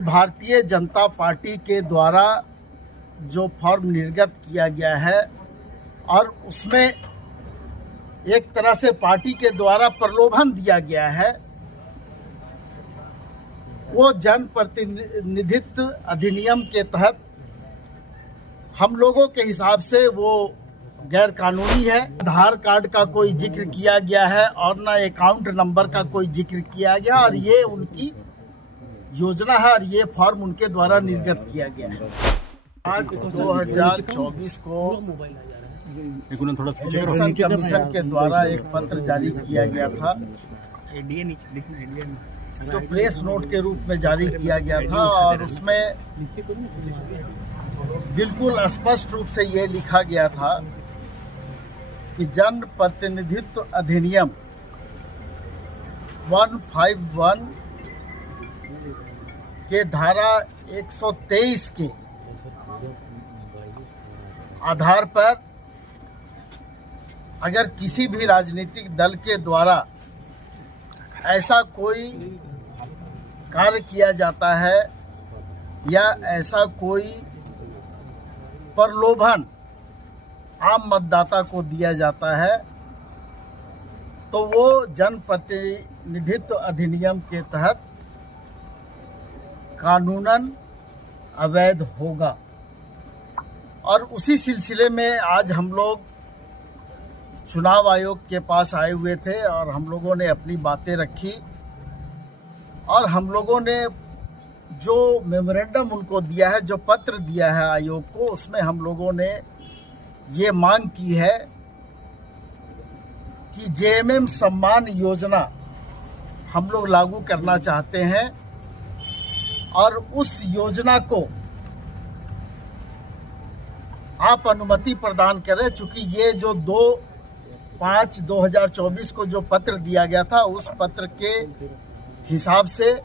Bharatiya Janata party के द्वारा जो फॉर्म निर्गत किया गया है और उसमें एक तरह से पार्टी के द्वारा प्रलोभन दिया गया है, वो जन प्रतिनिधित्व अधिनियम के तहत हम लोगों के हिसाब से वो गैर कानूनी है। आधार कार्ड का कोई जिक्र किया गया है और ना अकाउंट नंबर का कोई जिक्र किया गया, और ये उनकी योजना है और ये फॉर्म उनके द्वारा निर्गत किया गया है। आज 2024 को इलेक्शन कमीशन के द्वारा एक पत्र जारी किया गया था, जो प्रेस नोट के रूप में जारी किया गया था, और उसमें बिल्कुल स्पष्ट रूप से ये लिखा गया था कि जन प्रतिनिधित्व अधिनियम 151 के धारा 123 के आधार पर अगर किसी भी राजनीतिक दल के द्वारा ऐसा कोई कार्य किया जाता है या ऐसा कोई प्रलोभन आम मतदाता को दिया जाता है, तो वो जन प्रतिनिधित्व अधिनियम के तहत कानूनन अवैध होगा। और उसी सिलसिले में आज हम लोग चुनाव आयोग के पास आए हुए थे और हम लोगों ने अपनी बातें रखी, और हम लोगों ने जो मेमोरेंडम उनको दिया है, जो पत्र दिया है आयोग को, उसमें हम लोगों ने ये मांग की है कि जेएमएम सम्मान योजना हम लोग लागू करना चाहते हैं, और उस योजना को आप अनुमति प्रदान करें। चूंकि ये जो 2/5/2024 को जो पत्र दिया गया था, उस पत्र के हिसाब से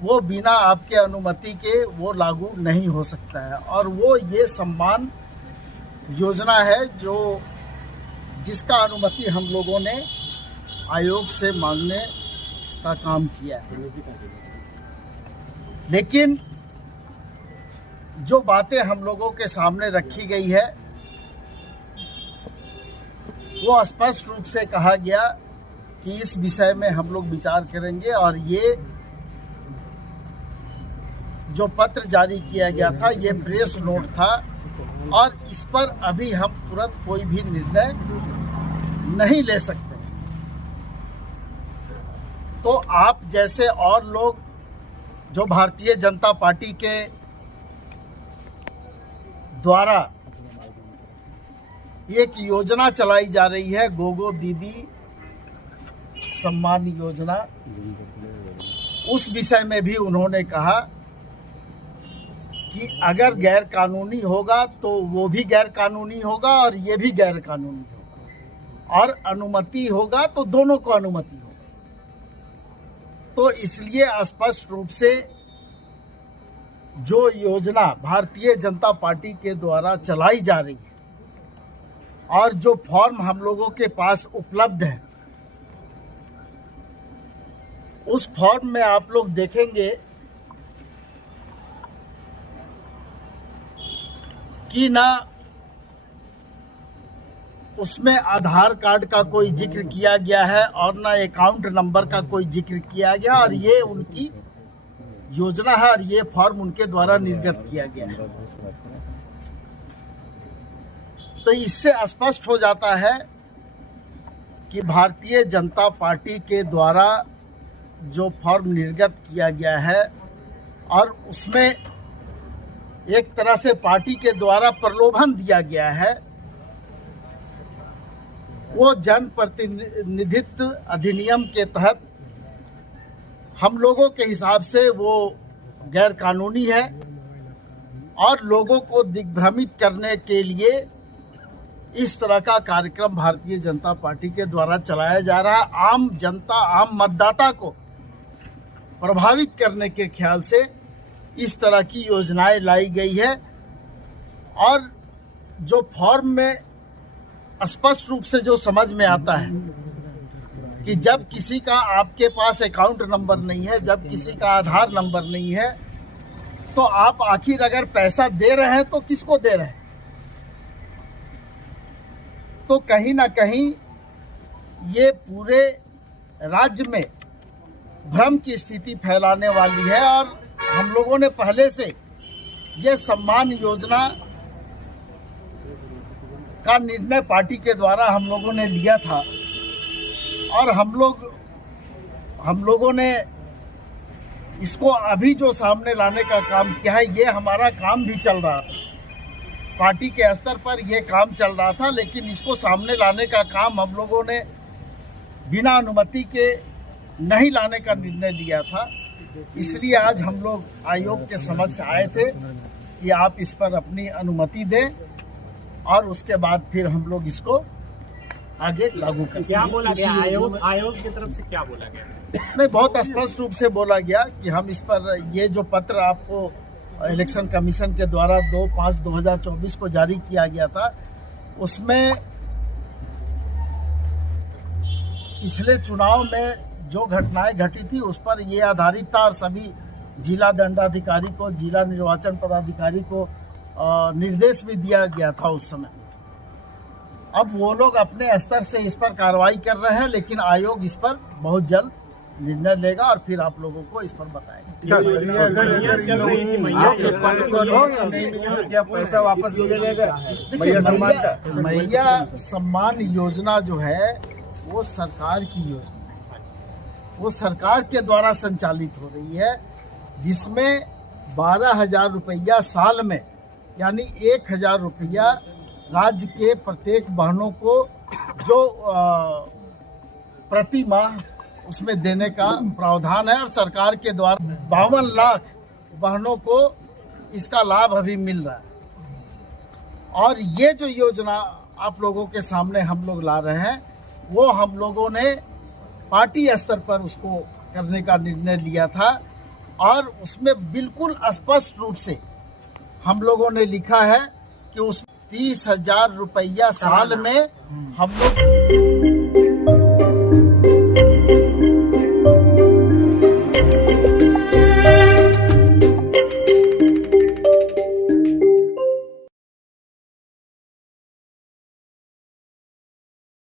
वो बिना आपके अनुमति के वो लागू नहीं हो सकता है। और वो ये सम्मान योजना है जो जिसका अनुमति हम लोगों ने आयोग से मांगने का काम किया है। लेकिन जो बातें हम लोगों के सामने रखी गई है, वो स्पष्ट रूप से कहा गया कि इस विषय में हम लोग विचार करेंगे, और ये जो पत्र जारी किया गया था ये प्रेस नोट था, और इस पर अभी हम तुरंत कोई भी निर्णय नहीं ले सकते। तो आप जैसे और लोग जो भारतीय जनता पार्टी के द्वारा एक योजना चलाई जा रही है, गोगो दीदी सम्मान योजना, उस विषय में भी उन्होंने कहा कि अगर गैर कानूनी होगा तो वो भी गैर कानूनी होगा और ये भी गैर कानूनी होगा, और अनुमति होगा तो दोनों को अनुमति होगा। तो इसलिए स्पष्ट रूप से जो योजना भारतीय जनता पार्टी के द्वारा चलाई जा रही है और जो फॉर्म हम लोगों के पास उपलब्ध है, उस फॉर्म में आप लोग देखेंगे कि ना उसमें आधार कार्ड का कोई जिक्र किया गया है और ना अकाउंट नंबर का कोई जिक्र किया गया, और ये उनकी योजना है और ये फॉर्म उनके द्वारा निर्गत किया गया है। तो इससे स्पष्ट हो जाता है कि भारतीय जनता पार्टी के द्वारा जो फॉर्म निर्गत किया गया है और उसमें एक तरह से पार्टी के द्वारा प्रलोभन दिया गया है, वो जन प्रतिनिधित्व अधिनियम के तहत हम लोगों के हिसाब से वो गैर कानूनी है, और लोगों को दिग्भ्रमित करने के लिए इस तरह का कार्यक्रम भारतीय जनता पार्टी के द्वारा चलाया जा रहा है। आम जनता, आम मतदाता को प्रभावित करने के ख्याल से इस तरह की योजनाएं लाई गई है, और जो फॉर्म में स्पष्ट रूप से जो समझ में आता है कि जब किसी का आपके पास अकाउंट नंबर नहीं है, जब किसी का आधार नंबर नहीं है, तो आप आखिर अगर पैसा दे रहे हैं तो किसको दे रहे हैं? तो कहीं ना कहीं ये पूरे राज्य में भ्रम की स्थिति फैलाने वाली है। और हम लोगों ने पहले से ये सम्मान योजना का निर्णय पार्टी के द्वारा हम लोगों ने लिया था और हम लोगों ने इसको अभी जो सामने लाने का काम किया है, ये हमारा काम भी चल रहा था। पार्टी के स्तर पर ये काम चल रहा था, लेकिन इसको सामने लाने का काम हम लोगों ने बिना अनुमति के नहीं लाने का निर्णय लिया था। इसलिए आज हम लोग आयोग के समक्ष आए थे कि आप इस पर अपनी अनुमति दें और उसके बाद फिर हम लोग इसको आगे लागू करें। क्या बोला गया आयोग की तरफ से, क्या बोला गया? नहीं, बहुत स्पष्ट रूप से बोला गया कि हम इस पर ये जो पत्र आपको इलेक्शन कमीशन के द्वारा 2/5/2024 को जारी किया गया था, उसमें पिछले चुनाव में जो घटनाएं घटी थी उस पर ये आधारित था और सभी जिला दंडाधिकारी को, जिला निर्वाचन पदाधिकारी को निर्देश भी दिया गया था उस समय। अब वो लोग अपने स्तर से इस पर कार्रवाई कर रहे हैं, लेकिन आयोग इस पर बहुत जल्द निर्णय लेगा और फिर आप लोगों को इस पर बताएंगे। क्या पैसा वापस मिलेगा? मैया सम्मान योजना जो है वो सरकार की योजना है, वो सरकार के द्वारा संचालित हो रही है, जिसमें 12,000 रुपया साल में, यानी 1,000 रुपया राज्य के प्रत्येक बहनों को जो प्रति माह उसमें देने का प्रावधान है। और सरकार के द्वारा 52 लाख बहनों को इसका लाभ अभी मिल रहा है। और ये जो योजना आप लोगों के सामने हम लोग ला रहे हैं, वो हम लोगों ने पार्टी स्तर पर उसको करने का निर्णय लिया था और उसमें बिल्कुल स्पष्ट रूप से हम लोगों ने लिखा है कि उस 30,000 रुपया साल में हम लोग